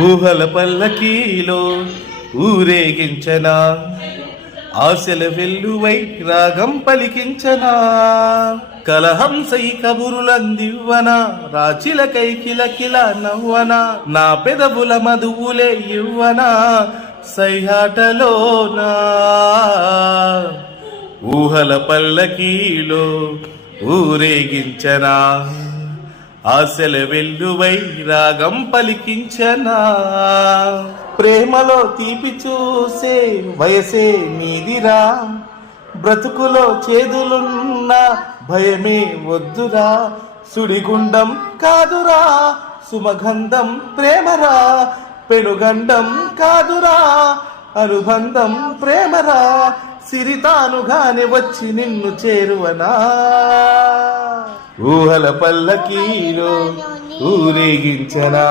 ఊహల పల్లకీలో ఊరేగించనా, ఆశల వెల్లువై రాగం పలికించనా, కలహంసై కబురులందివ్వనా, రాచిలకై కిలకిల నవ్వనా, నా పెదవుల మధువులే ఇవ్వనా సయ్యాటలోనా. ఊహల పల్లకీలో ఊరేగించనా, ఆశల వెల్లువై రాగం పలికించనా. ప్రేమలో తీపి చూసే వయసే నీదిరా, బ్రతుకులో చేదులున్న భయమే వద్దురా, సుడిగుండం కాదురా సుమగంధం ప్రేమరా, పెనుగండం కాదురా అనుబంధం ప్రేమరా, సిరితానుగానే వచ్చి నిన్ను చేరువనా. ఊహల పల్లకీలో ఊరేగించనా.